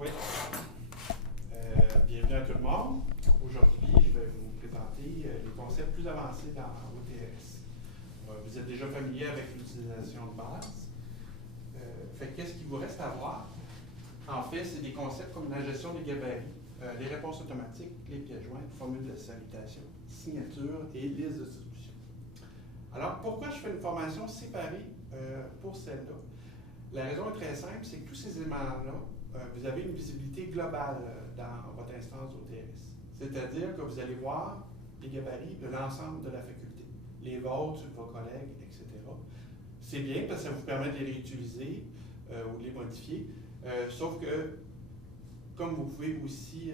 Oui. Bienvenue à tout le monde. Aujourd'hui, je vais vous présenter les concepts plus avancés dans OTRS. Vous êtes déjà familier avec l'utilisation de base. Qu'est-ce qu'il vous reste à voir? En fait, c'est des concepts comme la gestion des gabarits, les réponses automatiques, les pièces jointes, formules de salutation, signature et liste de distribution. Alors, pourquoi je fais une formation séparée pour celle-là? La raison est très simple, c'est que tous ces éléments-là, vous avez une visibilité globale dans votre instance OTRS. C'est-à-dire que vous allez voir les gabarits de l'ensemble de la faculté, les vôtres, vos collègues, etc. C'est bien parce que ça vous permet de les réutiliser ou de les modifier, sauf que, comme vous pouvez aussi,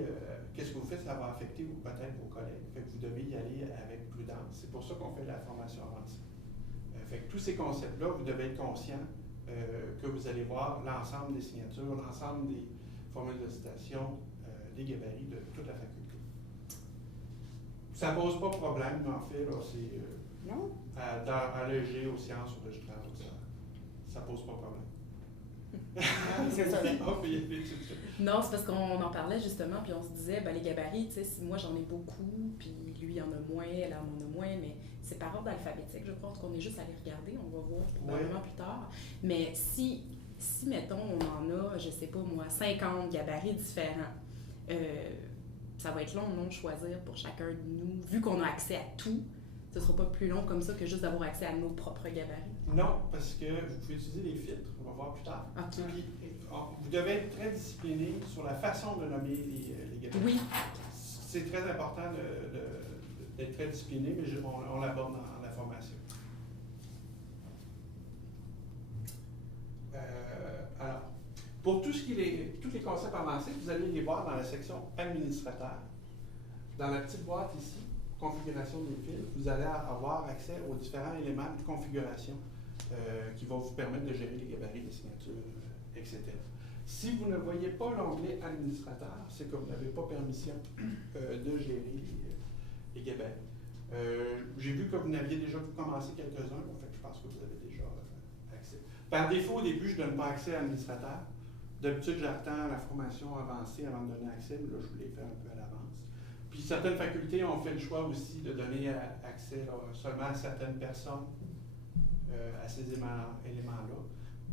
qu'est-ce que vous faites, ça va affecter peut-être vos collègues. Fait que vous devez y aller avec prudence. C'est pour ça qu'on fait la formation avancée. Fait que tous ces concepts-là, vous devez être conscient que vous allez voir l'ensemble des signatures, l'ensemble des formules de citation, des gabarits de toute la faculté. Ça ne pose pas de problème, en fait, là, c'est Non? dans l'EG, aux sciences, au logiciel, ça ne pose pas de problème. C'est ça. Non, c'est parce qu'on en parlait justement, puis on se disait, ben, les gabarits, tu sais, si moi j'en ai beaucoup, puis lui il en a moins, elle en a moins, mais c'est par ordre alphabétique, je pense qu'on est juste à les regarder, on va voir probablement plus tard. Mais si mettons, on en a, je sais pas moi, 50 gabarits différents, ça va être long, non, de choisir pour chacun de nous, vu qu'on a accès à tout. Ce ne sera pas plus long comme ça que juste d'avoir accès à nos propres gabarits. Non, parce que vous pouvez utiliser les filtres, on va voir plus tard. Okay. Puis, vous devez être très discipliné sur la façon de nommer les gabarits. Oui. C'est très important d'être très discipliné, mais on l'aborde dans la formation. Alors, pour tous les concepts avancés, vous allez les voir dans la section administrateur. Dans la petite boîte ici, configuration des fils, vous allez avoir accès aux différents éléments de configuration qui vont vous permettre de gérer les gabarits, les signatures, etc. Si vous ne voyez pas l'onglet administrateur, c'est que vous n'avez pas permission de gérer les gabarits. J'ai vu que vous n'aviez déjà commencé quelques-uns, en fait, je pense que vous avez déjà accès. Par défaut, au début, je ne donne pas accès à l'administrateur. D'habitude, j'attends la formation avancée avant de donner accès, mais là, je vous l'ai fait un peu à l'avance. Puis certaines facultés ont fait le choix aussi de donner accès seulement à certaines personnes à ces éléments-là.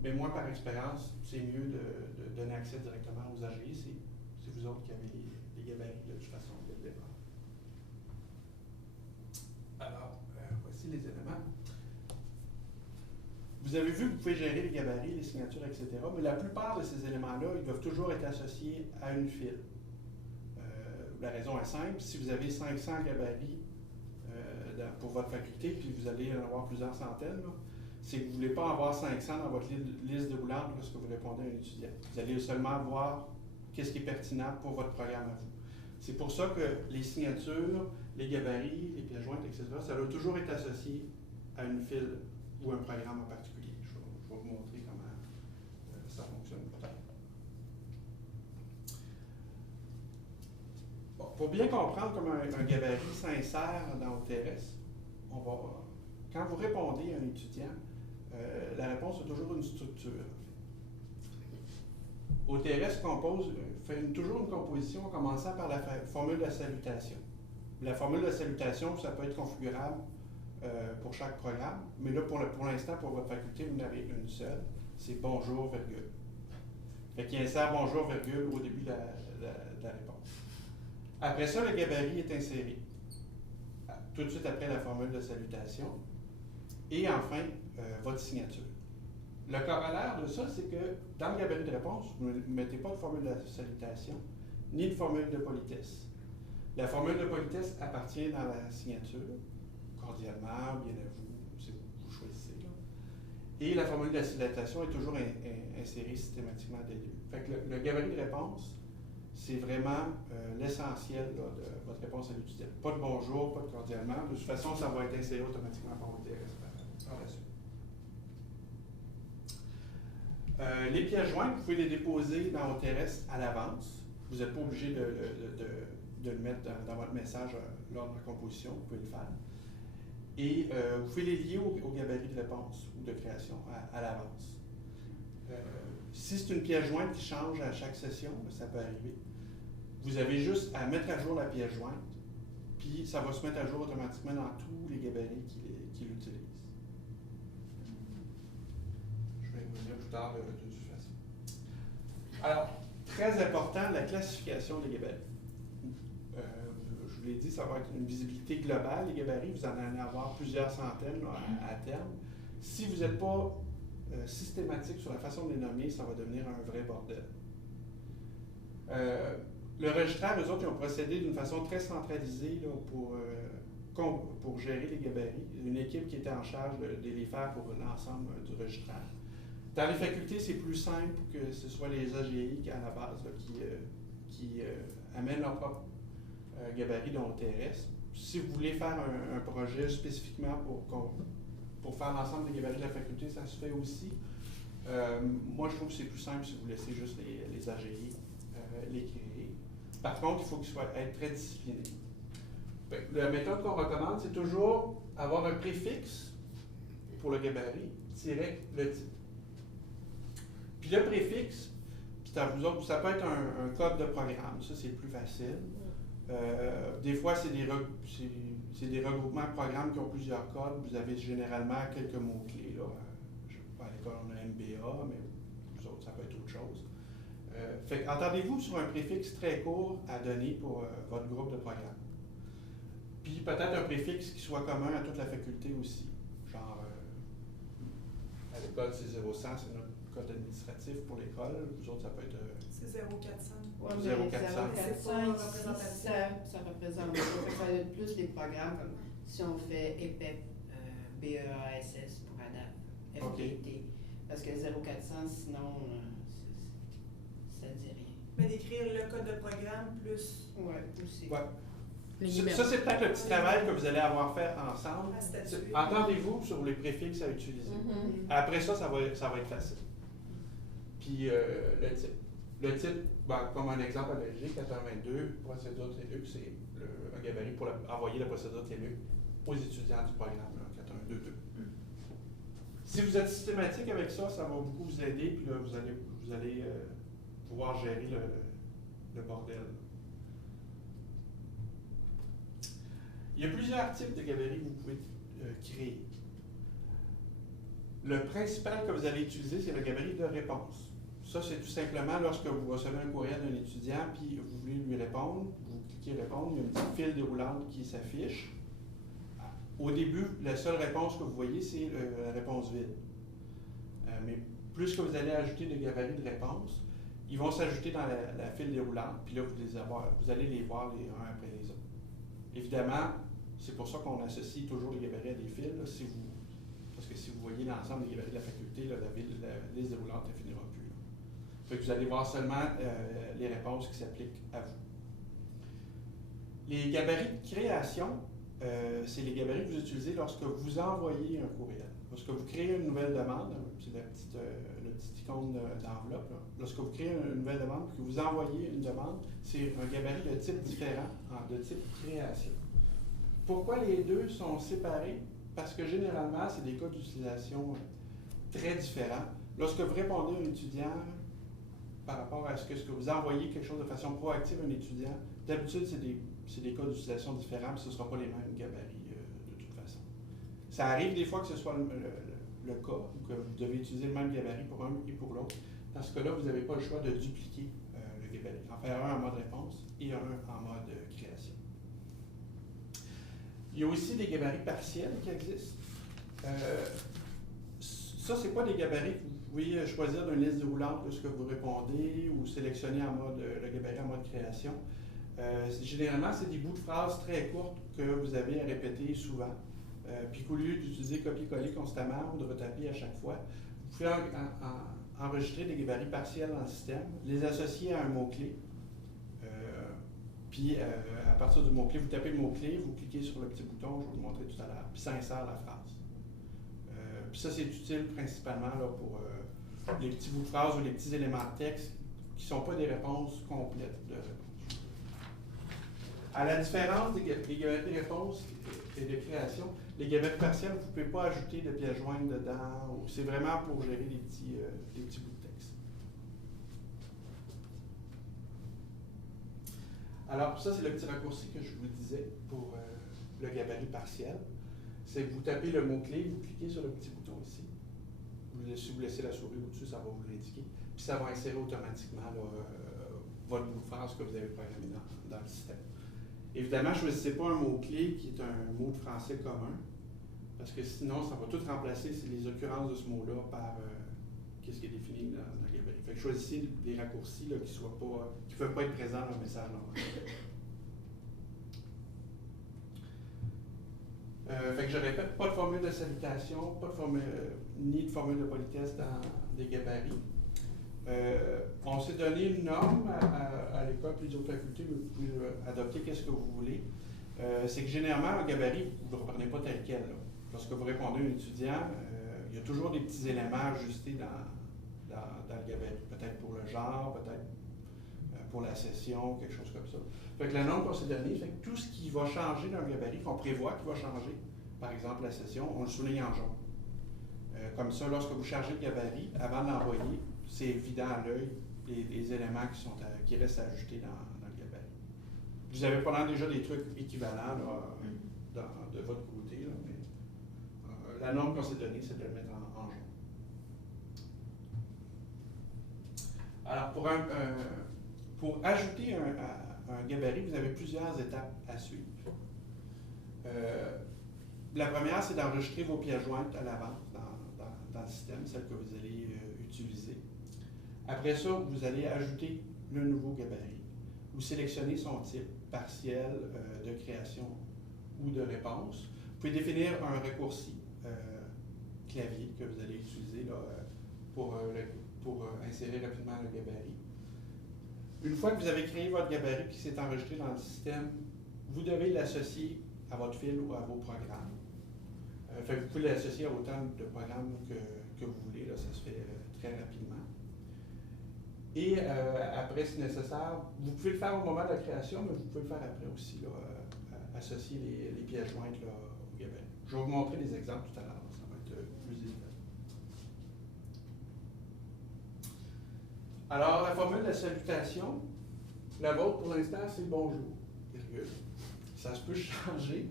Mais moi, par expérience, c'est mieux de donner accès directement aux AGI. C'est vous autres qui avez les gabarits de toute façon dès le départ. Alors, voici les éléments. Vous avez vu que vous pouvez gérer les gabarits, les signatures, etc. Mais la plupart de ces éléments-là, ils doivent toujours être associés à une file. La raison est simple, si vous avez 500 gabarits pour votre faculté, puis vous allez en avoir plusieurs centaines, c'est que vous ne voulez pas avoir 500 dans votre liste de roulantes lorsque vous répondez à un étudiant. Vous allez seulement voir qu'est-ce qui est pertinent pour votre programme à vous. C'est pour ça que les signatures, les gabarits, les pièces jointes, etc., ça doit toujours être associé à une file ou un programme en particulier. Je vais vous montrer comment ça fonctionne peut-être. Bon, pour bien comprendre comment un gabarit s'insère dans OTRS, quand vous répondez à un étudiant, la réponse a toujours une structure. OTRS fait toujours une composition en commençant par la formule de salutation. La formule de salutation, ça peut être configurable pour chaque programme, mais là, pour l'instant, pour votre faculté, vous en avez une seule. C'est bonjour, virgule. Fait qu'il insère bonjour, virgule au début de la réponse. Après ça, le gabarit est inséré. Tout de suite après la formule de salutation. Et enfin, votre signature. Le corollaire de ça, c'est que dans le gabarit de réponse, vous ne mettez pas de formule de salutation, ni de formule de politesse. La formule de politesse appartient dans la signature, cordialement, bien à vous, vous choisissez. Là. Et la formule de salutation est toujours insérée systématiquement dès le début. Fait que le gabarit de réponse, c'est vraiment l'essentiel de votre réponse à l'étudiant. Pas de bonjour, pas de cordialement. De toute façon, ça va être inséré automatiquement par OTRS par la suite. Les pièces jointes, vous pouvez les déposer dans OTRS à l'avance. Vous n'êtes pas obligé de le mettre dans votre message lors de la composition, vous pouvez le faire. Et vous pouvez les lier au gabarit de réponse ou de création à l'avance. Si c'est une pièce jointe qui change à chaque session, ça peut arriver, vous avez juste à mettre à jour la pièce jointe, puis ça va se mettre à jour automatiquement dans tous les gabarits qui l'utilisent. Je vais revenir plus tard de toute façon. Alors, très important, la classification des gabarits. Je vous l'ai dit, ça va être une visibilité globale, les gabarits. Vous en allez avoir plusieurs centaines là, à terme. Si vous n'êtes pas systématique sur la façon de les nommer, ça va devenir un vrai bordel. Le registraire, eux autres, ils ont procédé d'une façon très centralisée là, pour gérer les gabarits. Une équipe qui était en charge de les faire pour l'ensemble du registraire. Dans les facultés, c'est plus simple que ce soit les AGI à la base là, qui amènent leur propre gabarit dans OTRS. Si vous voulez faire un projet spécifiquement pour faire l'ensemble des gabarits de la faculté, ça se fait aussi. Moi, je trouve que c'est plus simple si vous laissez juste les AGI les créer. Par contre, il faut être très discipliné. La méthode qu'on recommande, c'est toujours avoir un préfixe pour le gabarit, tiret le titre. Puis le préfixe, ça peut être un code de programme, ça c'est plus facile. Des fois, c'est des regroupements de programmes qui ont plusieurs codes. Vous avez généralement quelques mots-clés. À l'école, on a MBA, mais vous autres, ça peut être autre chose. Entendez-vous sur un préfixe très court à donner pour votre groupe de programme. Puis peut-être un préfixe qui soit commun à toute la faculté aussi. Genre, à l'école, c'est 0100, c'est notre code administratif pour l'école. Vous autres, ça peut être... c'est 0400. Oui, 0400. Ça représente ça va être plus les programmes comme si on fait EPEP, BEASS pour ADAP, FDT. Parce que 0400, sinon, ça ne dit rien. Mais d'écrire le code de programme plus. Oui, aussi. Ouais. Ça, c'est peut-être le petit travail que vous allez avoir fait ensemble. Entendez-vous sur les préfixes à utiliser. Après ça, ça va être facile. Puis le titre. Le titre, comme un exemple à Belgique, 422, procédure TELUC, c'est un gabarit pour envoyer la procédure TELUC aux étudiants du programme 4122. Si vous êtes systématique avec ça, ça va beaucoup vous aider, puis là, vous allez pouvoir gérer le bordel. Il y a plusieurs types de gabarits que vous pouvez créer. Le principal que vous allez utiliser, c'est le gabarit de réponse. Ça, c'est tout simplement lorsque vous recevez un courriel d'un étudiant puis vous voulez lui répondre, vous cliquez répondre, il y a une petite file déroulante qui s'affiche. Au début, la seule réponse que vous voyez, c'est la réponse vide. Mais plus que vous allez ajouter de gabarits de réponse, ils vont s'ajouter dans la file déroulante, puis là, vous allez les voir les uns après les autres. Évidemment, c'est pour ça qu'on associe toujours les gabarits à des fils. Là, parce que si vous voyez l'ensemble des gabarits de la faculté, là, la liste déroulante ne finira plus. Fait que vous allez voir seulement les réponses qui s'appliquent à vous. Les gabarits de création, c'est les gabarits que vous utilisez lorsque vous envoyez un courriel. Lorsque vous créez une nouvelle demande, c'est le petit icône d'enveloppe. Lorsque vous créez une nouvelle demande et que vous envoyez une demande, c'est un gabarit de type différent, de type création. Pourquoi les deux sont séparés? Parce que généralement, c'est des cas d'utilisation très différents. Lorsque vous répondez à un étudiant par rapport à ce que vous envoyez quelque chose de façon proactive à un étudiant, d'habitude, c'est des cas d'utilisation différents, puis ce ne sera pas les mêmes gabarits de toute façon. Ça arrive des fois que ce soit le cas, ou que vous devez utiliser le même gabarit pour un et pour l'autre. Dans ce cas-là, vous n'avez pas le choix de dupliquer le gabarit, en faire un en mode réponse et un en mode création. Il y a aussi des gabarits partiels qui existent. Ça, ce n'est pas des gabarits que vous pouvez choisir d'une liste déroulante lorsque vous répondez ou sélectionner le gabarit en mode création. Généralement, c'est des bouts de phrases très courtes que vous avez à répéter souvent. Puis qu'au lieu d'utiliser copier-coller constamment ou de retaper à chaque fois, vous pouvez enregistrer des gabarits partiels dans le système, les associer à un mot-clé. Puis, à partir du mot-clé, vous tapez le mot-clé, vous cliquez sur le petit bouton, je vais vous montrer tout à l'heure, puis ça insère la phrase. Puis ça, c'est utile principalement là, pour les petits bouts de phrases ou les petits éléments de texte qui ne sont pas des réponses complètes de réponse. À la différence des gabarits de réponse et de création, les gabarits partiels, vous ne pouvez pas ajouter de pièces jointes dedans. C'est vraiment pour gérer les petits bouts de texte. Alors, ça, c'est le petit raccourci que je vous disais pour le gabarit partiel. C'est que vous tapez le mot-clé, vous cliquez sur le petit bouton ici. Si vous laissez la souris au-dessus, ça va vous l'indiquer. Puis ça va insérer automatiquement votre bout de phrase que vous avez programmé dans le système. Évidemment, ne choisissez pas un mot-clé qui est un mot de français commun, parce que sinon, ça va tout remplacer les occurrences de ce mot-là par qu'est-ce qui est défini dans le gabarit. Fait que choisissez des raccourcis là, qui ne peuvent pas être présents dans le message normal. Fait que je répète, pas de formule de salutation, pas de formule, ni de formule de politesse dans des gabarits. On s'est donné une norme à l'école, puis les autres facultés, vous pouvez adopter qu'est-ce que vous voulez. C'est que généralement, un gabarit, vous ne le reprenez pas tel quel. Là. Lorsque vous répondez à un étudiant, il y a toujours des petits éléments ajustés dans le gabarit. Peut-être pour le genre, peut-être pour la session, quelque chose comme ça. Fait que la norme qu'on s'est donnée, fait que tout ce qui va changer dans le gabarit, qu'on prévoit qui va changer, par exemple la session, on le souligne en jaune. Comme ça, lorsque vous chargez le gabarit, avant de l'envoyer, c'est évident à l'œil les éléments qui restent à ajouter dans le gabarit. Vous avez probablement déjà des trucs équivalents là, de votre côté, là, mais la norme qu'on s'est donnée, c'est de le mettre en jaune. Alors, pour ajouter un gabarit, vous avez plusieurs étapes à suivre. La première, c'est d'enregistrer vos pièces jointes à l'avance dans le système, celles que vous allez utiliser. Après ça, vous allez ajouter le nouveau gabarit. Vous sélectionnez son type, partiel, de création ou de réponse. Vous pouvez définir un raccourci clavier que vous allez utiliser là, pour insérer rapidement le gabarit. Une fois que vous avez créé votre gabarit et que c'est enregistré dans le système, vous devez l'associer à votre fil ou à vos programmes. Fait que vous pouvez l'associer à autant de programmes que vous voulez, là, ça se fait très rapidement. Et après, si nécessaire, vous pouvez le faire au moment de la création, mais vous pouvez le faire après aussi, là, associer les pièces jointes là, au gabarit. Je vais vous montrer des exemples tout à l'heure, ça va être plus évident. Alors, la formule de salutation, la vôtre pour l'instant, c'est bonjour, virgule. Ça se peut changer.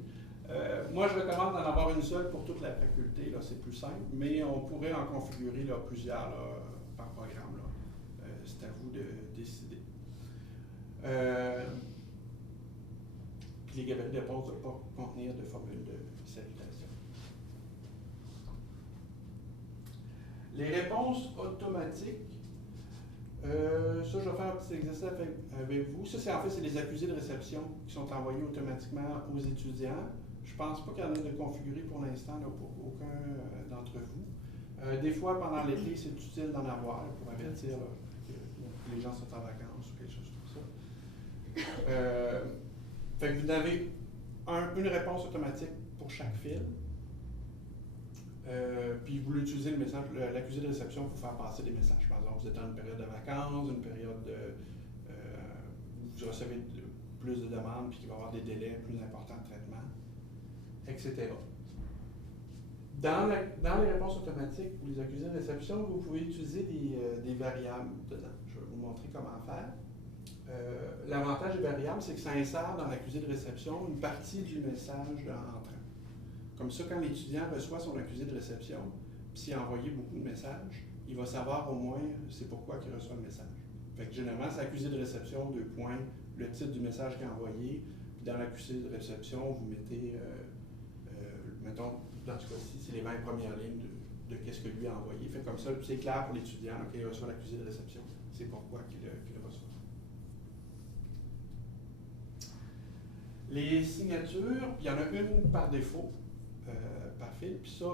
Moi, je recommande d'en avoir une seule pour toute la faculté, là, c'est plus simple, mais on pourrait en configurer là, plusieurs là, par programme. Là. C'est à vous de décider. Puis les gabarits de réponse ne doivent pas contenir de formule de salutation. Les réponses automatiques, ça, je vais faire un petit exercice avec vous. Ça, en fait, c'est les accusés de réception qui sont envoyés automatiquement aux étudiants. Je ne pense pas qu'il y en ait de configuré pour l'instant pour aucun d'entre vous. Des fois, pendant l'été, c'est utile d'en avoir là, pour avertir là, que les gens sont en vacances ou quelque chose comme ça. Fait que vous avez une réponse automatique pour chaque fil. Puis vous l'utilisez le message, l'accusé de réception pour faire passer des messages. Par exemple, vous êtes dans une période de vacances, une période où vous recevez plus de demandes, puis qu'il va y avoir des délais plus importants de traitement, etc. Dans les réponses automatiques ou les accusés de réception, vous pouvez utiliser des variables dedans. Je vais vous montrer comment faire. L'avantage des variables, c'est que ça insère dans l'accusé de réception une partie du message entrant. Comme ça, quand l'étudiant reçoit son accusé de réception, puis s'il a envoyé beaucoup de messages, il va savoir au moins c'est pourquoi il reçoit le message. Fait que généralement, c'est accusé de réception, 2 points, le titre du message qu'il a envoyé, puis dans l'accusé de réception, vous mettez, mettons, dans ce cas-ci, c'est les 20 premières lignes de qu'est-ce que lui a envoyé. Fait comme ça, c'est clair pour l'étudiant, OK, il reçoit l'accusé de réception, c'est pourquoi qu'il le reçoit. Les signatures, il y en a une par défaut. Par fil, puis ça,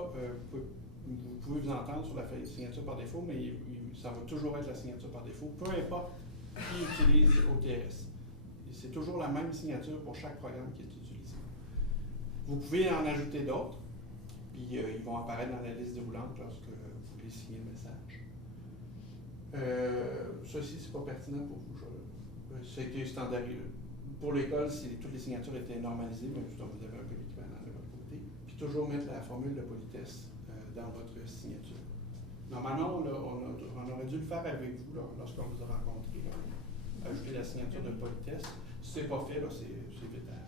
vous pouvez vous entendre sur la signature par défaut, mais ça va toujours être la signature par défaut, peu importe qui utilise OTRS. C'est toujours la même signature pour chaque programme qui est utilisé. Vous pouvez en ajouter d'autres, puis ils vont apparaître dans la liste déroulante lorsque vous voulez signer le message. Ceci, c'est pas pertinent pour vous. C'était standardisé. Pour l'école, si toutes les signatures étaient normalisées, mais vous avez un peu l'équivalent de votre côté. Puis toujours mettre la formule de politesse dans votre signature. Normalement, on aurait dû le faire avec vous lorsqu'on vous a rencontré, ajouter la signature de politesse. Si ce n'est pas fait, là, c'est vite à ajouter.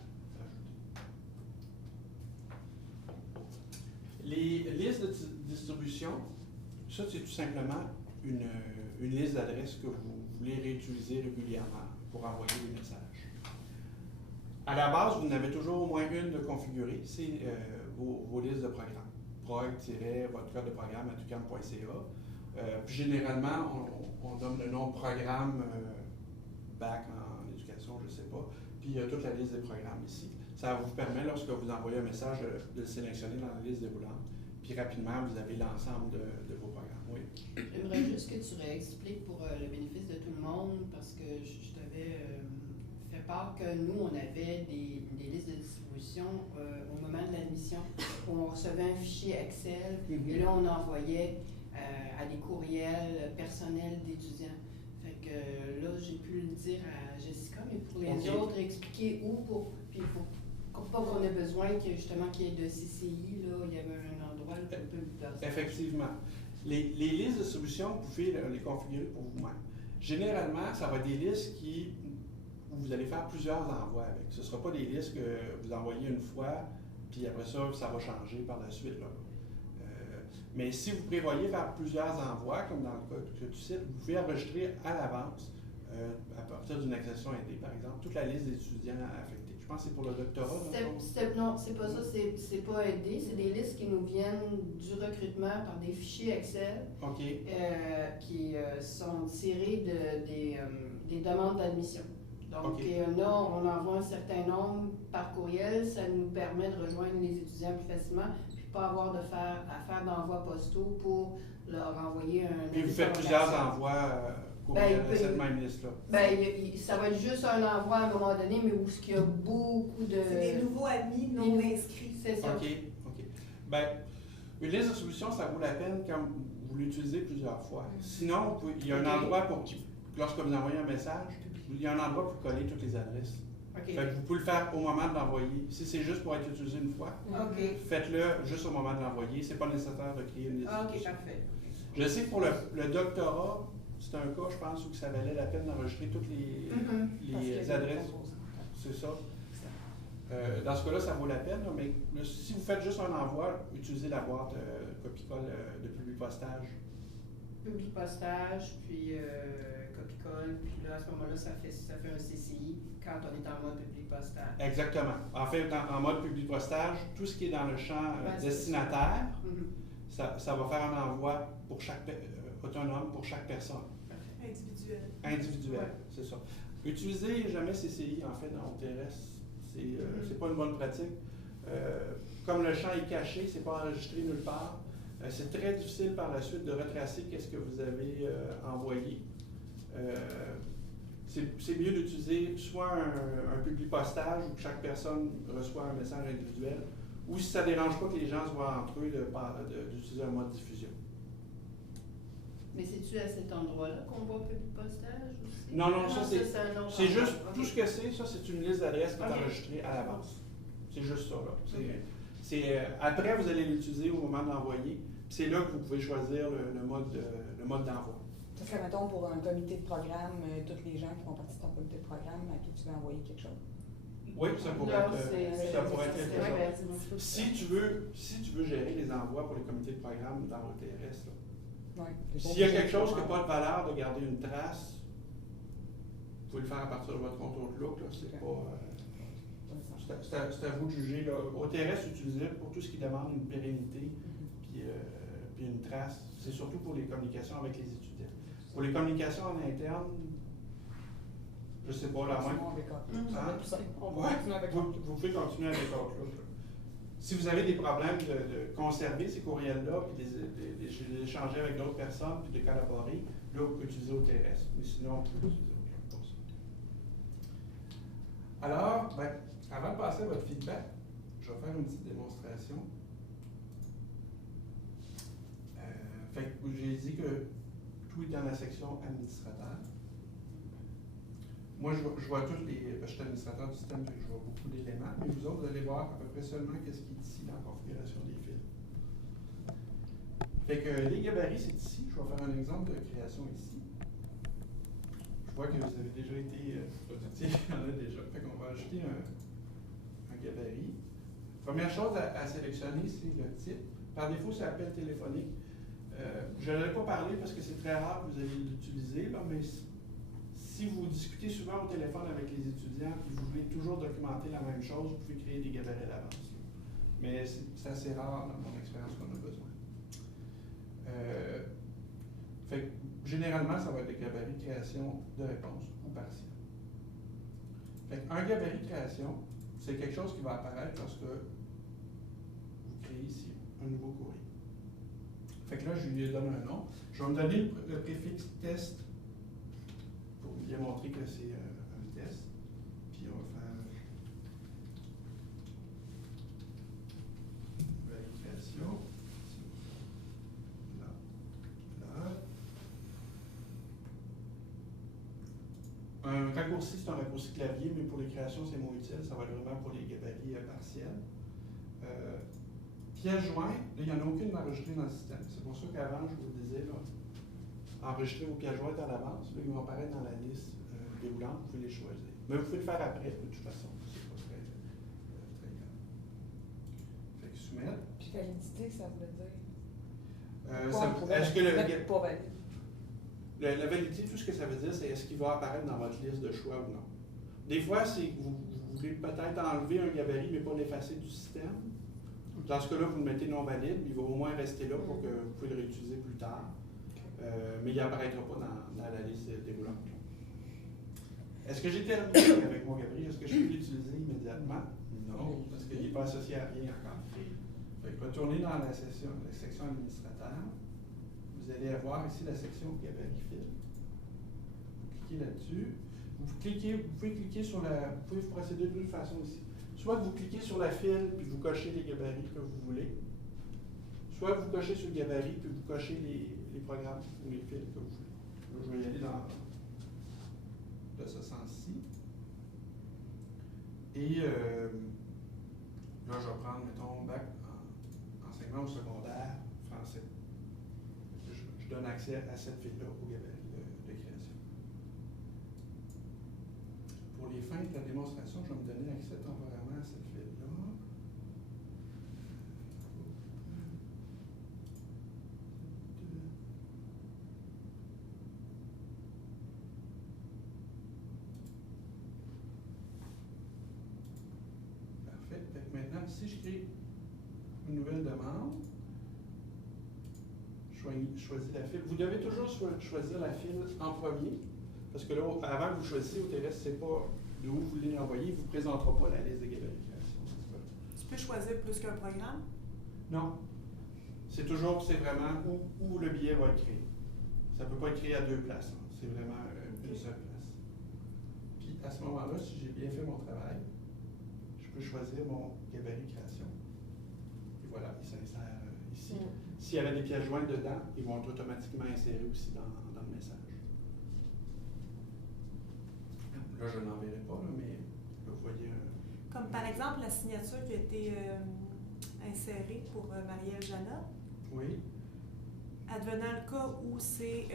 Les listes de distribution, ça, c'est tout simplement une liste d'adresses que vous voulez réutiliser régulièrement pour envoyer des messages. À la base, vous en avez toujours au moins une de configurée, c'est vos listes de programmes. Prog-votre code de programme à tucam.ca. Puis généralement, on donne le nom de programme bac en éducation, je ne sais pas. Puis il y a toute la liste des programmes ici. Ça vous permet, lorsque vous envoyez un message, de le sélectionner dans la liste déroulante. Puis rapidement, vous avez l'ensemble de vos programmes. Oui. J'aimerais juste que tu réexpliques pour le bénéfice de tout le monde, parce que je t'avais fait part que nous, on avait des listes de distribution au moment de l'admission, où on recevait un fichier Excel, et là, on envoyait à des courriels personnels d'étudiants. Fait que là, j'ai pu le dire à Jessica, mais pour les autres, expliquer où, puis pour pas qu'on ait besoin justement qu'il y ait de CCI, là, il y avait un endroit où on peut le placer. Effectivement. Les listes de distribution, vous pouvez les configurer pour vous-même. Généralement, ça va être des listes où vous allez faire plusieurs envois avec. Ce ne sera pas des listes que vous envoyez une fois, puis après ça va changer par la suite. Là. Mais si vous prévoyez faire plusieurs envois, comme dans le cas que tu cites, vous pouvez enregistrer à l'avance, à partir d'une accession aidée, par exemple, toute la liste d'étudiants affectés. Je pense que c'est pour le doctorat. Non, c'est pas ça, c'est pas aidé. C'est des listes qui nous viennent du recrutement par des fichiers Excel qui sont tirés des demandes d'admission. Donc là, on envoie un certain nombre par courriel, ça nous permet de rejoindre les étudiants plus facilement, puis pas avoir à faire d'envois postaux pour leur envoyer un... Et vous faites plusieurs envois courriel à cette même liste-là? Ça va être juste un envoi à un moment donné, mais où il y a beaucoup de... C'est des nouveaux amis non inscrits. C'est ça. OK. Une liste de distribution, ça vaut la peine quand vous l'utilisez plusieurs fois. Sinon, il y a un endroit pour... Lorsque vous envoyez un message, il y a un endroit pour coller toutes les adresses. Fait que vous pouvez le faire au moment de l'envoyer. Si c'est juste pour être utilisé une fois, faites-le juste au moment de l'envoyer. Ce n'est pas nécessaire de créer une liste. OK, parfait. Je sais que pour le doctorat, c'est un cas, je pense, où ça valait la peine d'enregistrer toutes les adresses. C'est ça. Dans ce cas-là, ça vaut la peine, là, mais si vous faites juste un envoi, utilisez la boîte copie-colle de publipostage. Publipostage, puis copie-colle, puis là, à ce moment-là, ça fait un CCI quand on est en mode publipostage. Exactement. En fait, en mode publipostage, tout ce qui est dans le champ destinataire, ça va faire un envoi pour autonome pour chaque personne. Individuel, c'est ça. Utilisez jamais CCI, en fait, dans OTRS. C'est pas une bonne pratique. Comme le champ est caché, c'est pas enregistré nulle part. C'est très difficile par la suite de retracer qu'est-ce que vous avez envoyé. C'est mieux d'utiliser soit un publipostage où chaque personne reçoit un message individuel, ou si ça ne dérange pas que les gens se voient entre eux, d'utiliser un mode diffusion. Mais c'est-tu à cet endroit-là qu'on voit publipostage aussi? Non, ça c'est juste, tout ce que ça c'est une liste d'adresses qui est enregistrée à l'avance. C'est juste ça, là. Après, vous allez l'utiliser au moment de l'envoyer. C'est là que vous pouvez choisir le mode d'envoi. Ça serait, mettons, pour un comité de programme, tous les gens qui font partie de ton comité de programme à qui tu veux envoyer quelque chose. Oui, ça pourrait être quelque chose. Si tu veux gérer les envois pour les comités de programme dans l'OTRS, s'il y a quelque chose qui n'a pas de valeur de garder une trace, vous pouvez le faire à partir de votre compte Outlook. C'est à vous de juger. OTRS est utilisé pour tout ce qui demande une pérennité puis une trace. C'est surtout pour les communications avec les étudiants. Pour les communications en interne, je ne sais pas, la moins. Vous pouvez continuer avec Outlook. Si vous avez des problèmes de conserver ces courriels-là, puis d'échanger avec d'autres personnes, puis de collaborer, là, vous pouvez utiliser OTRS. Mais sinon, on peut utiliser Outlook pour ça. Alors, avant de passer à votre feedback, je vais faire une petite démonstration. J'ai dit que tout est dans la section administrateur. Moi, je vois tous les... je suis administrateur du système, je vois beaucoup d'éléments, mais vous autres, vous allez voir à peu près seulement qu'est-ce qui est ici dans la configuration des fils. Fait que les gabarits, c'est ici. Je vais faire un exemple de création ici. Je vois que vous avez déjà été productif, il y en a déjà. Fait qu'on va ajouter un gabarit. Première chose à sélectionner, c'est le type. Par défaut, c'est appel téléphonique. Je n'en ai pas parlé parce que c'est très rare que vous allez l'utiliser, là, mais si vous discutez souvent au téléphone avec les étudiants et vous voulez toujours documenter la même chose, vous pouvez créer des gabarits d'avance. Mais c'est assez rare dans mon expérience qu'on a besoin. Fait que, généralement, ça va être des gabarits de création de réponse ou partielle. Fait un gabarit de création, c'est quelque chose qui va apparaître lorsque vous créez ici un nouveau courrier. Fait que là, je lui donne un nom. Je vais me donner le préfixe test pour bien montrer que c'est un test. Puis on va faire vérification. Là. Là. Un raccourci, c'est un raccourci clavier, mais pour les créations, c'est moins utile. Ça va être vraiment pour les gabarits partiels. Pièce jointe, il n'y en a aucune enregistrée dans le système. C'est pour ça qu'avant, je vous disais, là, enregistrer vos pièces jointes à l'avance. Là, ils vont apparaître dans la liste déroulante, vous pouvez les choisir. Mais vous pouvez le faire après, de toute façon. C'est pas très grave. Fait que soumettre. Puis validité, ça veut dire. Est-ce que pas valide. La validité, tout ce que ça veut dire, c'est est-ce qu'il va apparaître dans votre liste de choix ou non. Des fois, c'est que vous voulez peut-être enlever un gabarit, mais pas l'effacer du système. Dans ce cas-là, vous le mettez non valide, il va au moins rester là pour que vous puissiez le réutiliser plus tard. Mais il n'apparaîtra pas dans la liste déroulante. Est-ce que j'ai terminé avec mon gabarit? Est-ce que je peux l'utiliser immédiatement? Non, parce qu'il n'est pas associé à rien encore. Fait que retournez dans la section administrateur. Vous allez avoir ici la section gabarit fil. Vous cliquez là-dessus. Vous pouvez cliquer sur la. Vous pouvez procéder de deux façons ici. Soit vous cliquez sur la file puis vous cochez les gabarits que vous voulez. Soit vous cochez sur le gabarit puis vous cochez les programmes ou les fils que vous voulez. Là, je vais y aller dans ce sens-ci. Et là, je vais prendre, mettons, bac en enseignement au secondaire français. Je donne accès à cette file-là au gabarit de création. Pour les fins de la démonstration, je vais me donner accès temporairement à cette file-là. Parfait. Fait que maintenant, si je crée une nouvelle demande, je choisis la file. Vous devez toujours choisir la file en premier. Parce que là, avant que vous choisissiez au TLS, c'est pas de où vous voulez l'envoyer, il ne vous présentera pas la liste des gabarits de création. Tu peux choisir plus qu'un programme? Non. C'est vraiment où le billet va être créé. Ça ne peut pas être créé à deux places. Hein. C'est vraiment une seule place. Puis à ce moment-là, si j'ai bien fait mon travail, je peux choisir mon gabarit de création. Et voilà, il s'insère ici. S'il y avait des pièces jointes dedans, ils vont être automatiquement insérés aussi dans le message. Là, je n'en verrai pas, là, mais là, vous voyez... Comme par exemple la signature qui a été insérée pour Marielle Janot. Oui. Advenant le cas où c'est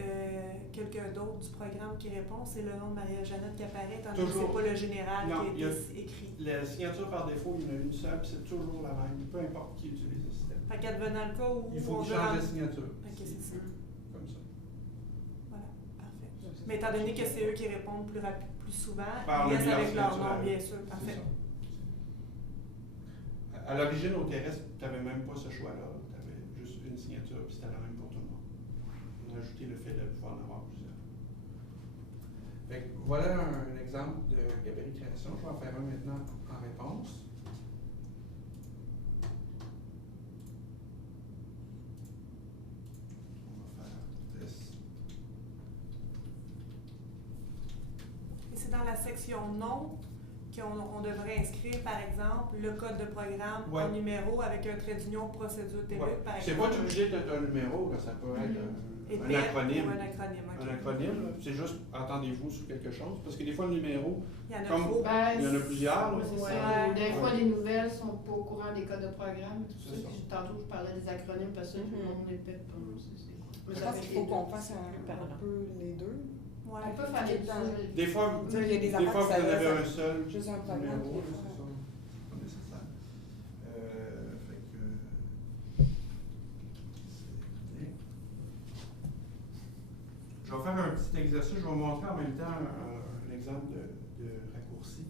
quelqu'un d'autre du programme qui répond, c'est le nom de Marielle Janot qui apparaît, tandis que c'est pas le général qui a été écrit. La signature par défaut, il y en a une seule, puis c'est toujours la même, peu importe qui utilise le système. Fait qu'advenant le cas où il faut on changer la signature. Ok, c'est ça. Comme ça. Voilà, parfait. Mais étant donné que c'est eux qui répondent plus souvent, Par ils laissent le avec leur nom, signature. bien sûr. Parfait. À l'origine, au terrestre, tu n'avais même pas ce choix-là. Tu avais juste une signature, puis c'était la même pour tout le monde. On a ajouté le fait de pouvoir en avoir plusieurs. Fait que voilà un exemple de gabarit de création. Je vais en faire un maintenant en réponse. On va faire test. Et c'est dans la section nom qu'on devrait inscrire, par exemple, le code de programme en numéro avec un trait d'union procédure TBUC, par exemple. C'est pas obligé d'être un numéro, là, ça peut être un acronyme. Ou un acronyme, okay. Un acronyme, c'est juste attendez-vous sur quelque chose. Parce que des fois, le numéro, il y en a comme trop. il y en a plusieurs. Là, Ouais, des fois, les nouvelles sont pas au courant des codes de programme. Tout ça. C'est ça. Puis, tantôt, je parlais des acronymes parce que tout le monde répète pas. Je pense qu'il faut qu'on fasse un peu les deux. Ouais, On peut faire les deux. Des fois, Il y a des des affaires fois que vous en ça- avez ça- un seul Juste un programme. numéro, qui est c'est pas- ça. C'est pas nécessaire. Fait que, c'est bien. Je vais faire un petit exercice. Je vais vous montrer en même temps un exemple de raccourci.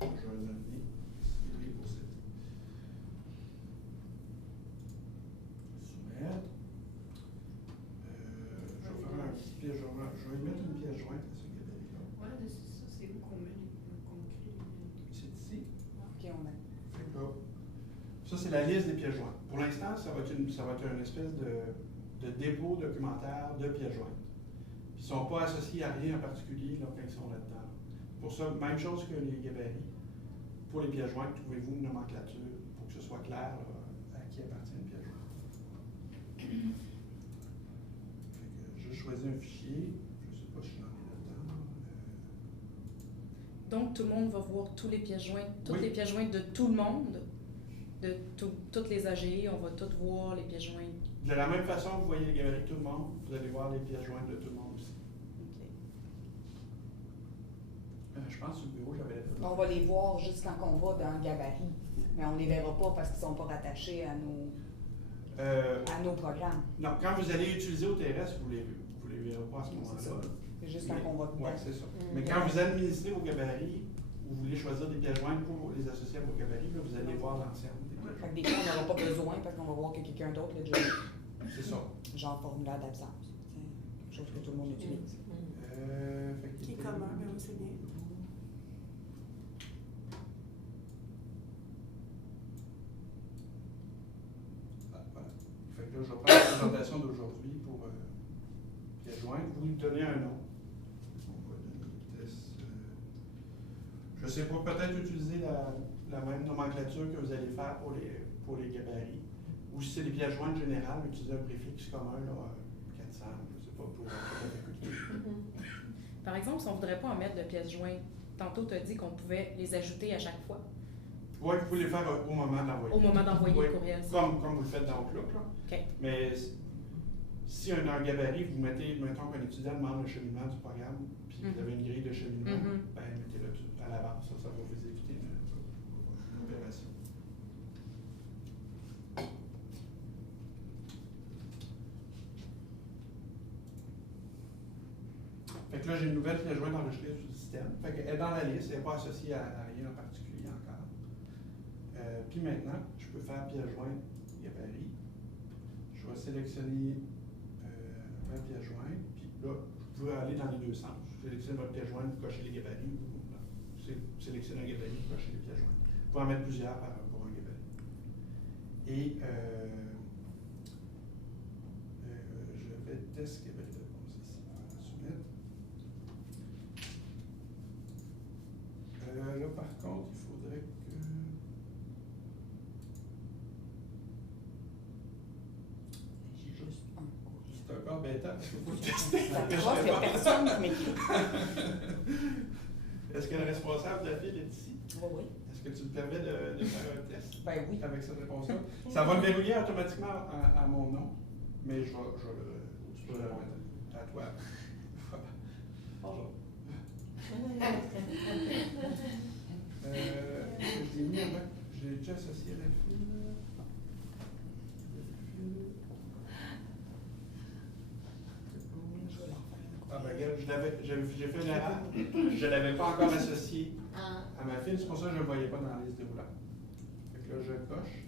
Je vais le noter. C'est pour ça. Soumettre. Je vais faire un petit piège joint. Je vais y mettre une pièce jointe à ce gabarit-là. Ouais, c'est ça, c'est où qu'on met qu'on crée C'est ici. Ok, on a. Fait que là, ça, c'est la liste des pièces jointes. Pour l'instant, ça va être une espèce de dépôt documentaire de pièces jointes. Puis ils ne sont pas associés à rien en particulier là, quand ils sont là-dedans. Pour ça, même chose que les gabarits. Pour les pièces jointes, trouvez-vous une nomenclature pour que ce soit clair là, à qui appartient une pièce jointe. Fait que je choisis un fichier. Je ne sais pas si j'en ai là-dedans. Donc, tout le monde va voir tous les pièces jointes, toutes Oui. les pièces jointes de tout le monde, de toutes les AGI, on va toutes voir les pièces jointes. De la même façon que vous voyez les gabarits de tout le monde, vous allez voir les pièces jointes de tout le monde aussi. Je pense que sur le bureau, j'avais la On va les voir juste quand on va dans le gabarit, mais on ne les verra pas parce qu'ils ne sont pas rattachés à nos programmes. Non, quand vous allez utiliser OTRS, vous les verrez pas à ce C'est moment-là. ça. C'est juste quand on va dedans. Oui, c'est ça. Mais quand vous administrez vos gabarits, ou vous voulez choisir des pièces jointes pour les associer à vos gabarits, là, vous allez voir l'ensemble des pièces Fait jointes. que des fois, on n'aura pas besoin parce qu'on va voir que quelqu'un d'autre l'a déjà eu. C'est ça. Genre formulaire d'absence. Quelque chose que tout le monde utilise. Qui est commun, mais oui, c'est bien. Ah, voilà. Fait que là, je vais prendre la présentation d'aujourd'hui pour pièces jointes. Vous lui donnez un nom. On va donner test. Je ne sais pas, peut-être utiliser la même nomenclature que vous allez faire pour les gabarits. Ou si c'est des pièces jointes générales, utiliser un préfixe commun, là, 400, je ne sais pas, pour Par exemple, si on ne voudrait pas en mettre de pièces jointes, tantôt tu as dit qu'on pouvait les ajouter à chaque fois, Oui, vous pouvez les faire au moment d'envoyer. au moment d'envoyer Oui, le courriel. comme vous le faites dans Outlook. Là. OK. Mais si un gabarit, vous mettez, mettons qu'un étudiant demande le cheminement du programme, puis vous avez une grille de cheminement, ben mettez-le à l'avance. Ça va vous éviter une opération. Fait que là, j'ai une nouvelle pièce jointe enregistrée sur le système. Fait qu'elle est dans la liste, elle n'est pas associée à rien en particulier encore. Puis maintenant, je peux faire pièce jointe gabarit. Je vais sélectionner ma pièce jointe. Puis là, je peux aller dans les deux sens. Je sélectionne votre pièce jointe, vous cochez les gabarits. Ou sélectionner un gabarit, vous cochez les pièces jointes. Vous pouvez en mettre plusieurs pour un gabarit. Et je vais test gabarit de réponse ici. Soumettre. Là, par contre, il faudrait que... J'ai juste un courriel. C'est encore bêta parce qu'il faut le tester. La prof, il n'y a personne qui m'écrit. Est-ce que le responsable de la file est ici? Oui, oui. Est-ce que tu me permets de faire un test Ben oui. avec cette réponse-là? Ça va le verrouiller automatiquement à mon nom, mais je vais tu peux le remettre à toi. Bonjour. Je l'ai mis avant. Je l'ai déjà associé à la file. Je vais leur faire un Ah ben regarde, j'ai fait une erreur. Je ne l'avais pas encore associé à ma file, c'est pour ça que je ne le voyais pas dans la liste déroulante. Fait que là, je coche.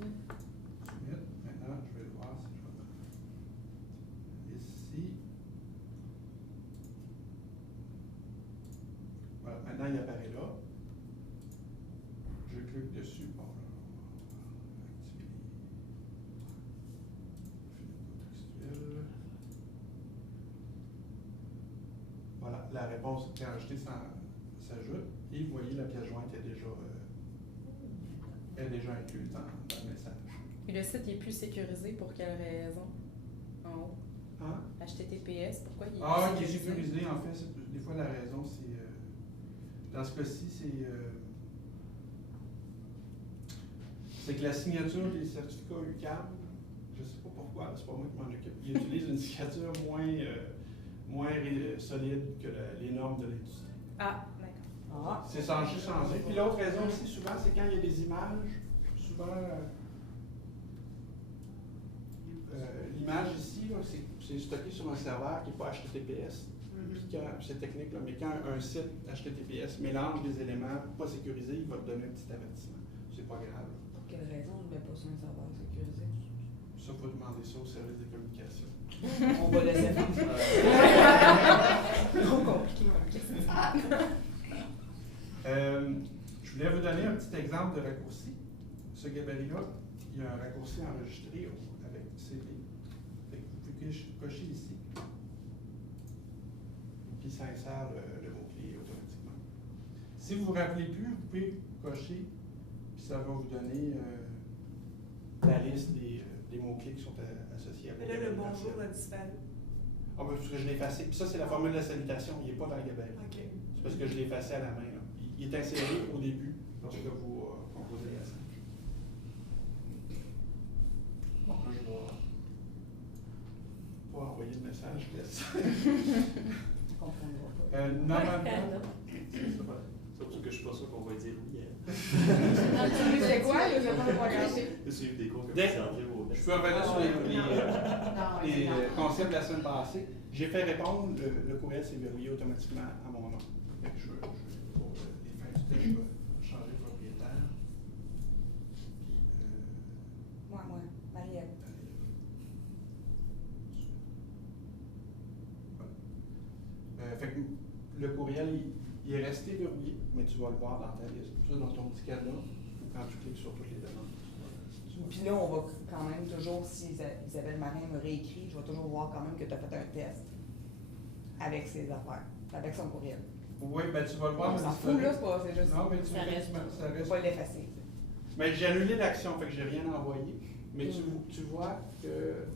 Soumettre. Maintenant, je vais voir si je vais ici. Voilà, maintenant il apparaît là. Je clique dessus. Bon, là, on va activer les textuels. Voilà, la réponse qui est enregistrée s'ajoute. Et vous voyez, la pièce jointe est déjà incluse dans le message. Et le site est plus sécurisé pour quelle raison? En haut. Hein? HTTPS, pourquoi il est Ah, il est sécurisé? sécurisé, en fait. Des fois, la raison, c'est... dans ce cas-ci, c'est que la signature des certificats UQAM, je ne sais pas pourquoi, c'est pas moi qui m'en occupe, il utilise une signature moins moins solide que les normes de l'industrie. Ah, d'accord. Ah. C'est changé. Puis l'autre raison aussi, souvent, c'est quand il y a des images, souvent, l'image ici, là, c'est stocké sur un serveur qui n'est pas HTTPS. Puis c'est technique, là, mais quand un site HTTPS mélange des éléments pas sécurisés, il va te donner un petit avertissement. C'est pas grave. Pour quelle raison on ne met pas sur un serveur sécurisé? Ça, il faut demander ça au service des communications. On va laisser faire ça. Trop compliqué comme question. Je voulais vous donner un petit exemple de raccourci. Ce gabarit-là, il y a un raccourci enregistré avec CD. Vous pouvez cocher ici. Puis ça insère le mot-clé automatiquement. Si vous ne vous rappelez plus, vous pouvez cocher, puis ça va vous donner la liste des mots-clés qui sont associés à Mais là, le bonjour a disparu. Ah, ben, parce que je l'ai effacé. Puis ça, c'est la formule de la salutation. Il n'est pas dans le gabarit. OK. C'est parce que je l'ai effacé à la main. Là. Il est inséré au début lorsque vous composez la scène. Bon, là, je vais pas envoyer de message. Je laisse. Normalement. Surtout que je suis pas sûr qu'on va dire oui. C'est quoi? Je vais pas le regarder. J'ai suivi des cours comme Dès- ça. Je peux revenir sur les concepts de la semaine passée. J'ai fait répondre, le courriel s'est verrouillé automatiquement à mon nom. Fait que pour les fins du test, je vais changer de propriétaire. Puis, Moi, Marie-Ève. Fait que le courriel, il est resté verrouillé, mais tu vas le voir dans ta liste. Ça, dans ton petit cadenas, quand tu cliques sur toutes les demandes. Puis là, on va quand même toujours, si Isabelle Marin me réécrit, je vais toujours voir quand même que tu as fait un test avec ses affaires, avec son courriel. Oui, ben tu vas le voir. On s'en fout, là, c'est juste. Non, mais tu Ça reste. ça On reste. va pas l'effacer. Mais j'ai annulé l'action, fait que j'ai rien envoyé. Mais tu vois que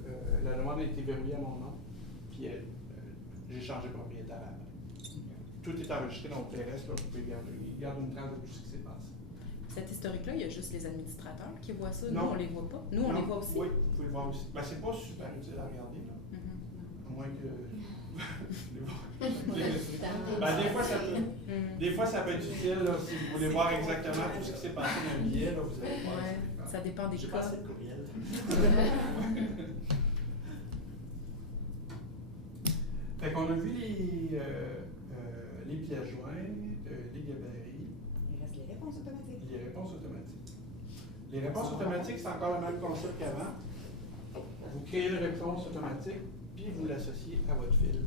la demande a été verrouillée à mon nom, puis j'ai changé de propriétaire après. Tout est enregistré dans le TRS, là, vous pouvez garder. Il garde une trace de tout ce qui s'est passé. Cet historique-là, il y a juste les administrateurs qui voient ça. Nous, Non. on les voit pas. Nous, on Non, les voit aussi. Oui, vous pouvez le voir aussi. Ben, c'est pas super utile à regarder, là. À moins que. Ben, des fois, ça peut. Des fois, ça peut être utile, là, si vous voulez voir exactement tout ce qui s'est passé dans le billet, là, vous allez voir. Ouais, ça dépend des J'ai cas. pas assez de courriel. Fait qu'on a vu les pièces jointes, les gabarits, Il reste les réponses automatiques. les réponses automatiques. Les réponses automatiques, c'est encore le même concept qu'avant. Vous créez une réponse automatique, puis vous l'associez à votre fil.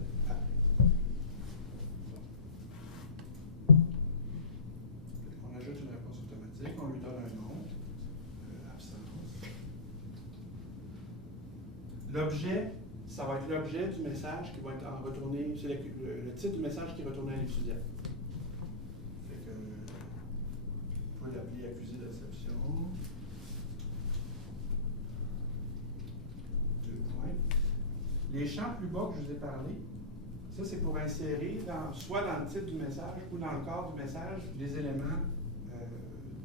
On ajoute une réponse automatique, on lui donne un nom, absence. L'objet, ça va être l'objet du message qui va être retourné, c'est le titre du message qui est retourné à l'étudiant. Fait que, on peut l'appeler accusé de réception. 2 points. Les champs plus bas que je vous ai parlé, ça c'est pour insérer soit dans le titre du message ou dans le corps du message les éléments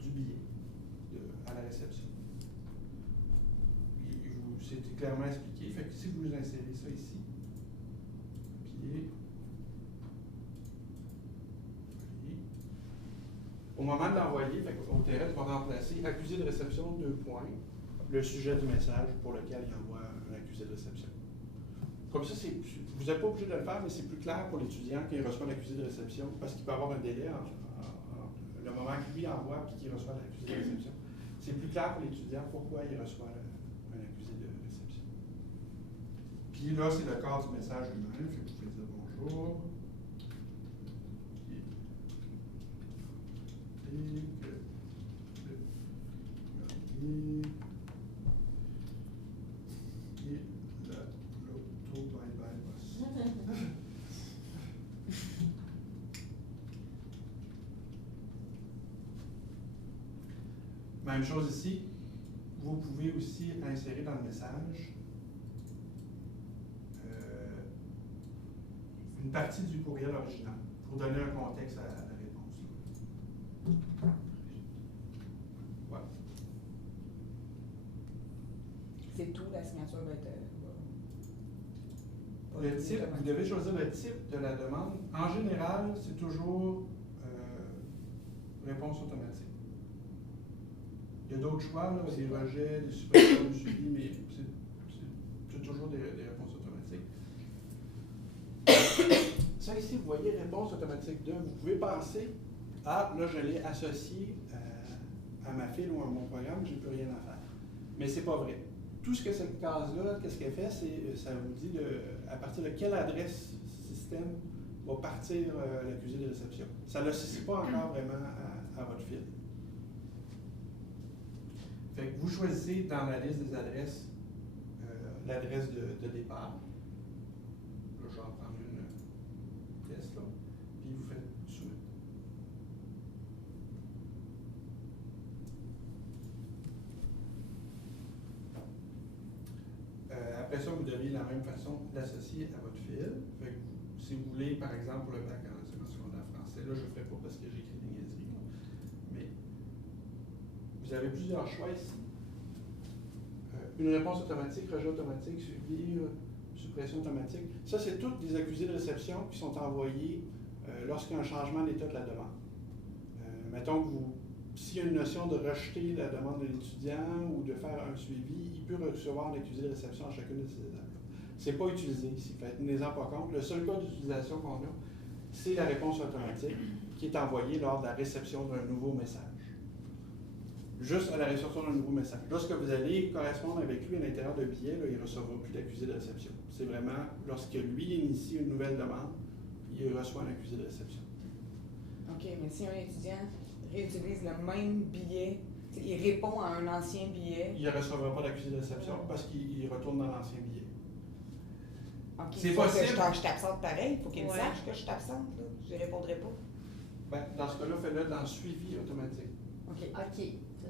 du billet à la réception. C'est clairement expliqué. Fait que si vous insérez ça ici, copier, au moment de l'envoyer, au TRS va remplacer accusé de réception 2 points, le sujet du message pour lequel il envoie un accusé de réception. Comme ça, vous n'êtes pas obligé de le faire, mais c'est plus clair pour l'étudiant quand il reçoit l'accusé de réception, parce qu'il peut avoir un délai entre le moment qu'il lui envoie et qu'il reçoit l'accusé de réception. C'est plus clair pour l'étudiant pourquoi il reçoit un accusé de réception. Puis là, c'est le corps du message lui-même, fait que vous pouvez dire bonjour. Même chose ici, vous pouvez aussi insérer dans le message une partie du courriel original pour donner un contexte à la réponse. Voilà. C'est tout, la signature va être. Le type, vous devez choisir le type de la demande. En général, c'est toujours réponse automatique. Il y a d'autres choix, là, des rejets, des suppressions, du suivi, mais c'est toujours des réponses automatiques. Ça ici, vous voyez réponse automatique 2. Vous pouvez penser, là, je l'ai associé à ma file ou à mon programme, j'ai plus rien à faire. Mais c'est pas vrai. Tout ce que cette case-là, qu'est-ce qu'elle fait, c'est ça vous dit à partir de quelle adresse système va partir l'accusé de réception. Ça ne l'associe pas encore vraiment à votre file. Fait que vous choisissez dans la liste des adresses l'adresse de départ. Là, je vais en prendre une test, là. Puis vous faites soumettre. Après ça, vous devez de la même façon l'associer à votre file. Fait que si vous voulez, par exemple, pour le bac en enseignement secondaire français, là, je ne le ferai pas parce que j'ai écrit des niaiseries. Mais vous avez plusieurs choix ici. Une réponse automatique, rejet automatique, suivi, suppression automatique. Ça, c'est toutes des accusés de réception qui sont envoyés lorsqu'il y a un changement d'état de la demande. Mettons que s'il y a une notion de rejeter la demande de l'étudiant ou de faire un suivi, il peut recevoir l'accusé de réception à chacune de ces étapes. Ce n'est pas utilisé ici. Tenez-en pas compte. Le seul cas d'utilisation qu'on a, c'est la réponse automatique qui est envoyée lors de la réception d'un nouveau message. Juste à la réception d'un nouveau message. Lorsque vous allez correspondre avec lui à l'intérieur de billet, là, il ne recevra plus d'accusé de réception. C'est vraiment lorsque lui initie une nouvelle demande, il reçoit un accusé de réception. OK, mais si un étudiant réutilise le même billet, il répond à un ancien billet. Il ne recevra pas d'accusé de réception parce qu'il retourne dans l'ancien billet. OK, c'est possible. Je suis absente pareil, il faut qu'il sache que je suis absente. Là. Je ne répondrai pas. Ben, dans ce cas-là, faites-le dans le suivi automatique. OK.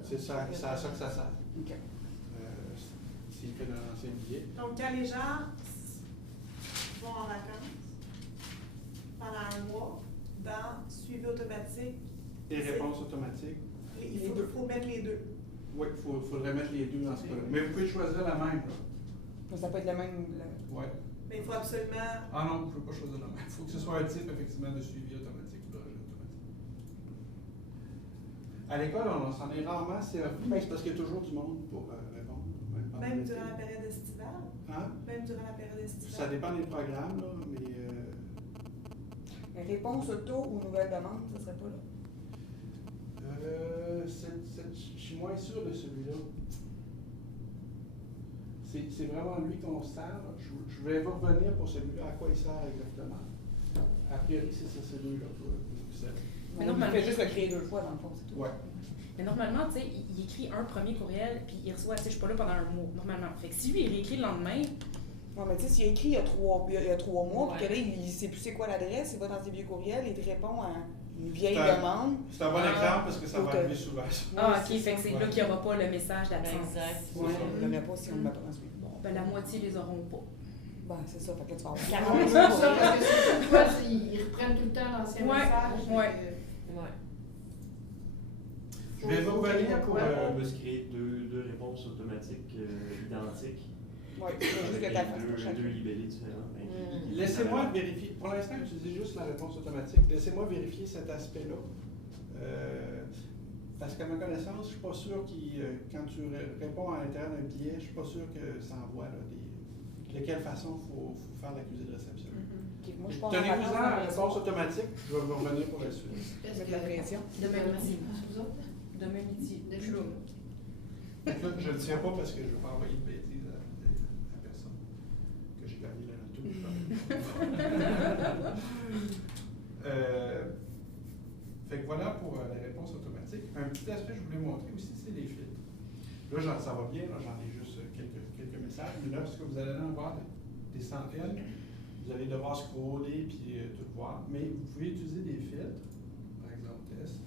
C'est ça, c'est à ça que ça sert. OK. S'il fait dans l'ancien billet. Donc, quand les gens vont en vacances pendant un mois, dans suivi automatique et réponse automatique. Il faut mettre les deux. Oui, il faudrait mettre les deux dans ce cas-là. Mais vous pouvez choisir la même. Là. Ça peut être le même. Oui. Mais il faut absolument. Ah non, vous ne pouvez pas choisir la même. Il faut que ce soit un type effectivement de suivi automatique ou de rejet automatique. À l'école, on s'en est rarement servi, mais c'est parce qu'il y a toujours du monde pour répondre. Même durant la période estivale? Hein? Même durant la période estivale? Ça dépend des programmes, là, mais réponse auto ou nouvelle demande, ça serait pas là? Je suis moins sûr de celui-là. C'est vraiment lui qu'on sert. Je vais vous revenir pour celui-là, à quoi il sert exactement. A priori, c'est ces deux-là que vous savez. Mais normalement, il fait juste le créer 2 fois, dans le fond, c'est tout. Ouais. Mais normalement, tu sais, il écrit un premier courriel, puis il reçoit, tu sais, je suis pas là pendant un mois, normalement. Fait que si lui, il réécrit le lendemain. Ouais, mais tu sais, s'il a écrit il y a 3 mois, puis que là, il sait plus c'est quoi l'adresse, il va dans ses vieux courriels, il te répond à une vieille demande. C'est un bon exemple parce que ça va arriver souvent. OK, fait que c'est là qu'il n'y aura pas le message d'absence. Exact. Oui, il n'y en a pas si on ne met pas dans ce Bon, ben la moitié les auront pas. Ben, c'est ça, fait que tu vas avoir 40 ça, parce que c'est toi, ils reprennent tout le temps l'ancien message. Je vais vous revenir pour... On peut se créer deux réponses automatiques identiques. Oui, juste que avec deux libellés différents. Laissez-moi vérifier. Pour l'instant, utilisez juste la réponse automatique. Laissez-moi vérifier cet aspect-là. Parce qu'à ma connaissance, je ne suis pas sûr quand tu réponds à l'intérieur d'un billet, je ne suis pas sûr que ça envoie de quelle façon il faut faire l'accusé de réception. Tenez-vous-en à la réponse automatique, je vais vous revenir pour la suite. Mettre la pression. Demain midi. Demain midi. Donc là, je ne le tiens pas parce que je ne veux pas envoyer de bêtises à personne. Que j'ai gagné la loto. Fait que voilà pour la réponse automatique. Un petit aspect que je voulais montrer aussi, c'est les filtres. Là, ça va bien, j'en ai juste quelques messages. Mais là, parce que vous allez en avoir des centaines, vous allez devoir scroller puis tout voir. Mais vous pouvez utiliser des filtres, par exemple test.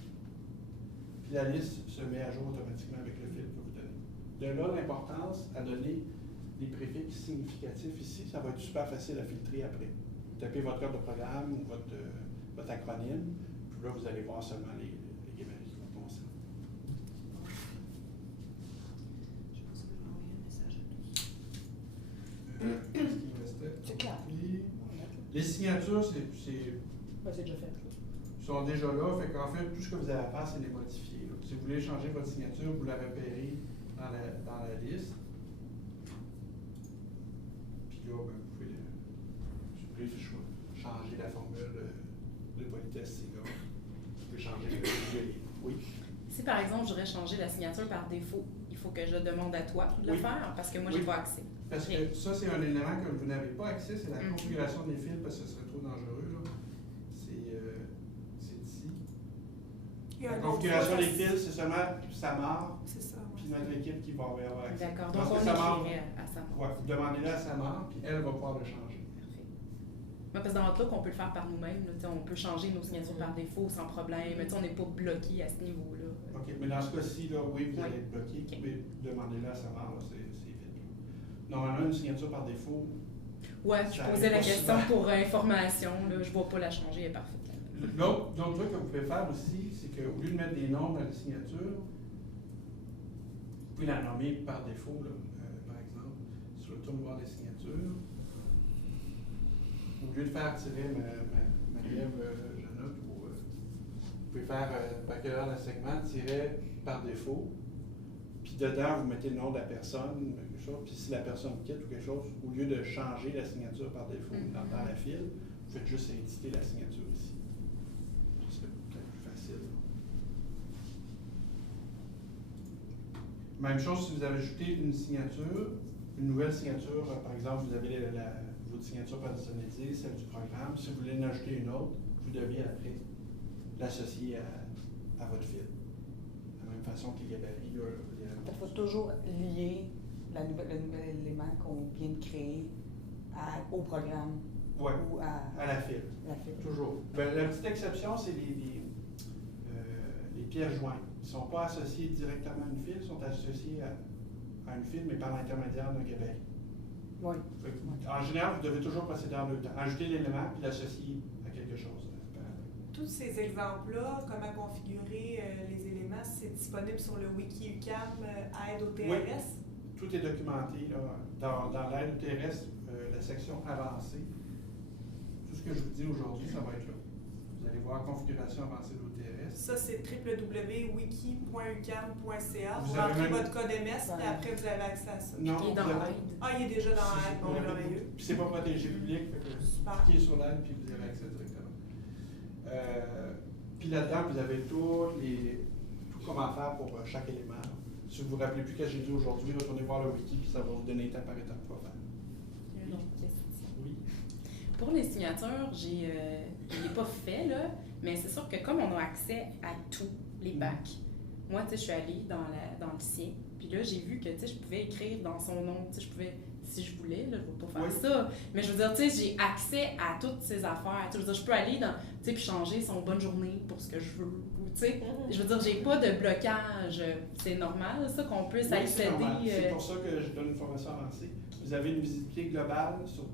Puis la liste se met à jour automatiquement avec le filtre que vous donnez. De là, l'importance à donner des préfixes significatifs ici, ça va être super facile à filtrer après. Vous tapez votre code de programme ou votre acronyme, puis là, vous allez voir seulement les gabarits qui vont concerner. Je pense que je vais envoyer un message à tous. Qu'est-ce qu'il restait? C'est clair. Puis, Les signatures, c'est C'est déjà fait. sont déjà là, fait qu'en fait, tout ce que vous avez à faire, c'est les modifier. Là. Si vous voulez changer votre signature, vous la repérez dans la liste. Puis là, ben, vous pouvez changer la formule de politesse SIGA. Vous pouvez changer le livre. Oui. Si par exemple, je voudrais changer la signature par défaut, il faut que je demande à toi de le faire parce que moi, j'ai pas accès. Parce que ça, c'est un élément que vous n'avez pas accès, c'est la configuration des fils, parce que ce serait trop dangereux. Là. C'est ici. La configuration des fils, c'est seulement Samar, puis notre équipe qui va avoir accès. D'accord, donc on écrirait à Samar. Oui, vous demandez-le à Samar, puis elle va pouvoir le changer. Parfait. Ouais, parce que dans Outlook, on peut le faire par nous-mêmes. Là, on peut changer nos signatures par défaut sans problème. Mais on n'est pas bloqué à ce niveau-là. OK, mais dans ce cas-ci, là, oui, vous Oui. allez être bloqué, Okay. mais demandez-le à Samar, là, c'est vite. Normalement, une signature par défaut. Ouais, je Ça posais arrive la pas question souvent. pour information. Là, je ne vois pas la changer, elle est parfaite. L'autre truc que vous pouvez faire aussi, c'est qu'au lieu de mettre des noms dans les signatures, vous pouvez la nommer par défaut, là, par exemple, sur le tour voir les signatures. Au lieu de faire tirer Marie-Ève Janotte, vous pouvez faire accueillir le segment, tirer par défaut, puis dedans, vous mettez le nom de la personne, quelque chose, puis si la personne quitte ou quelque chose, au lieu de changer la signature par défaut dans la file, vous faites juste éditer la signature ici. Ce serait peut-être plus facile. Même chose si vous avez ajouté une signature, une nouvelle signature, par exemple, vous avez votre signature personnalisée, celle du programme. Si vous voulez en ajouter une autre, vous devez après l'associer à votre fil. De la même façon que les gabarits. Il faut toujours lier le nouvel élément qu'on vient de créer au programme Ouais, ou à la file. la file. Toujours. Ben, la petite exception, c'est les pièces jointes. Ils ne sont pas associés directement à une file, ils sont associés à une file, mais par l'intermédiaire d'un gabarit. Oui. En général, vous devez toujours procéder en deux temps. Ajouter l'élément puis l'associer à quelque chose. Tous ces exemples-là, comment configurer les éléments, c'est disponible sur le wiki UQAM Aide au TRS? Oui. Tout est documenté là, dans l'aide au TRS, la section avancée. Tout ce que je vous dis aujourd'hui, ça va être là. Vous allez voir configuration avancée de l'OTRS. Ça, c'est www.wiki.uqam.ca. Vous Vous avez rentrez même- votre code MS et après, vous avez accès à ça. Non, Il est dans vous avez- l'aide. Ah, il est déjà dans l'aide, bon, Oui. merveilleux. Puis c'est pas protégé public, fait que Super. cliquez sur l'aide puis vous avez accès directement. Puis là-dedans, vous avez tout comment faire pour chaque élément. Si vous ne vous rappelez plus ce que j'ai dit aujourd'hui, retournez voir le wiki puis ça va vous donner étape par étape quoi faire. Il y a une autre question. Oui. Pour les signatures, je ne l'ai pas fait, là, mais c'est sûr que comme on a accès à tous les bacs, moi, tu sais, je suis allée dans le sien, puis là, j'ai vu que, tu sais, je pouvais écrire dans son nom, tu sais, je pouvais, si je voulais, là, je ne vais pas faire Oui. ça, mais je veux dire, tu sais, j'ai accès à toutes ces affaires, tu sais, je veux dire, je peux aller dans, tu sais, puis changer son bonne journée pour ce que je veux, ou, tu sais, je veux dire, j'ai pas de blocage, c'est normal, ça, qu'on puisse Oui, c'est normal. accéder. C'est pour ça que je donne une formation avancée. Vous avez une visibilité globale sur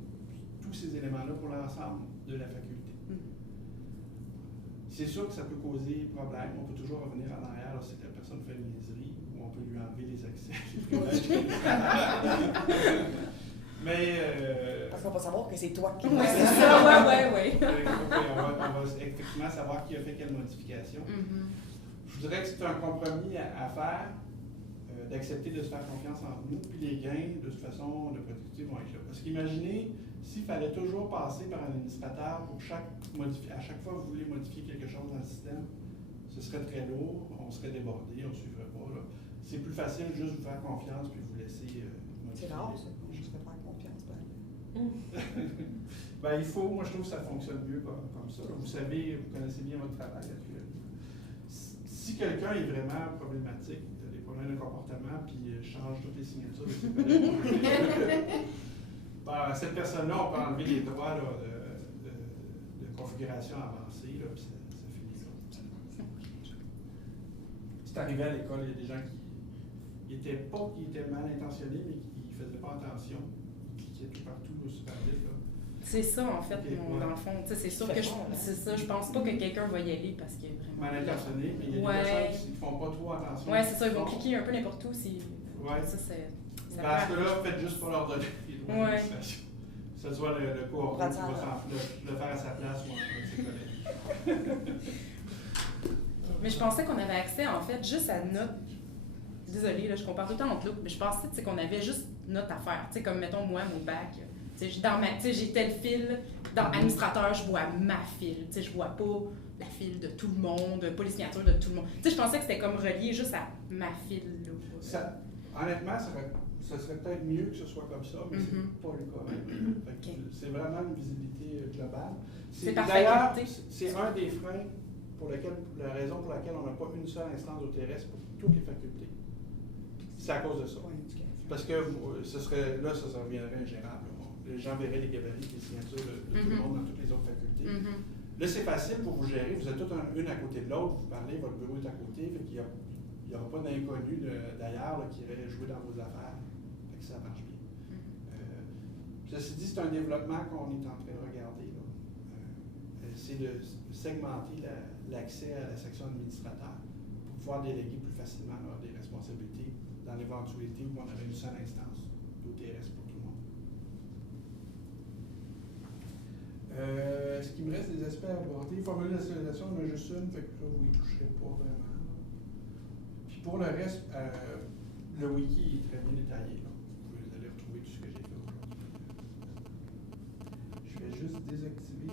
tous ces éléments-là pour l'ensemble de la faculté. C'est sûr que ça peut causer problème. On peut toujours revenir en arrière si la personne fait une niaiserie ou on peut lui enlever les accès. Mais Parce qu'on va savoir que c'est toi qui Oui, c'est ça, ouais. on va effectivement savoir qui a fait quelle modification. Je dirais que c'est un compromis à faire, d'accepter de se faire confiance entre nous, puis les gains, de toute façon, de productivité vont être là. Parce qu'imaginez, s'il fallait toujours passer par un administrateur pour à chaque fois que vous voulez modifier quelque chose dans le système, ce serait très lourd, on serait débordé, on ne suivrait pas. Là. C'est plus facile juste vous faire confiance puis vous laisser modifier. C'est rare, ça. Je te fais faire confiance. Ben, il faut, moi je trouve que ça fonctionne mieux comme ça. Vous savez, vous connaissez bien votre travail actuel. Si quelqu'un est vraiment problématique, il a des problèmes de comportement, puis change toutes les signatures de ses collègues, ben, cette personne-là, on peut enlever les droits là, de configuration avancée, là, puis ça finit là. C'est arrivé à l'école, il y a des gens qui étaient mal intentionnés, mais qui ne faisaient pas attention. Ils cliquaient tout partout là, super vite. Là. C'est ça, en fait, Okay, dans le fond. Tu sais, c'est sûr que c'est ça. Je pense pas que quelqu'un va y aller parce qu'il est vraiment. Mal intentionné, mais il y a des personnes qui ne font pas trop attention. Ouais, c'est ça, ils vont cliquer un peu n'importe où. Si... Ouais. Ça, c'est. Parce que là, faites juste pour leur donner les droits d'administration. Ça soit le coordonné qui va Prends-le. le faire à sa place, moi, avec ses collègues. Mais je pensais qu'on avait accès, en fait, juste à notre... Désolée, là, je compare tout le temps Outlook, mais je pensais tu sais, qu'on avait juste notre affaire. Tu sais, comme, mettons, moi, mon bac, tu sais, j'ai tel fil, dans administrateur, je vois ma file. Tu sais, je vois pas la file de tout le monde, pas les signatures de tout le monde. Tu sais, je pensais que c'était comme relié juste à ma file. Là. Honnêtement, ça serait peut-être mieux que ce soit comme ça, mais c'est pas le cas. Fait que c'est vraiment une visibilité globale. C'est par d'ailleurs, faculté. c'est un des freins la raison pour laquelle on n'a pas une seule instance d'OTRS pour toutes les facultés. C'est à cause de ça. Parce que ça reviendrait ingérable. Les gens verraient les gabarits, les signatures de tout le monde dans toutes les autres facultés. Là, c'est facile pour vous gérer. Vous êtes toutes une à côté de l'autre. Vous parlez, votre bureau est à côté. Fait qu'il n'y aura pas d'inconnu d'ailleurs qui irait jouer dans vos affaires. Fait que ça marche bien. Ceci dit, c'est un développement qu'on est en train de regarder. C'est de segmenter l'accès à la section administrateur pour pouvoir déléguer plus facilement des responsabilités dans l'éventualité où on avait une seule instance d'OTRS pour tout le monde. Est-ce qu'il me reste des aspects à aborder? Formule d'association, on a juste une, fait que là, vous n'y toucherez pas vraiment. Puis pour le reste, le wiki est très bien détaillé. Là. Vous allez retrouver tout ce que j'ai fait aujourd'hui. Je vais juste désactiver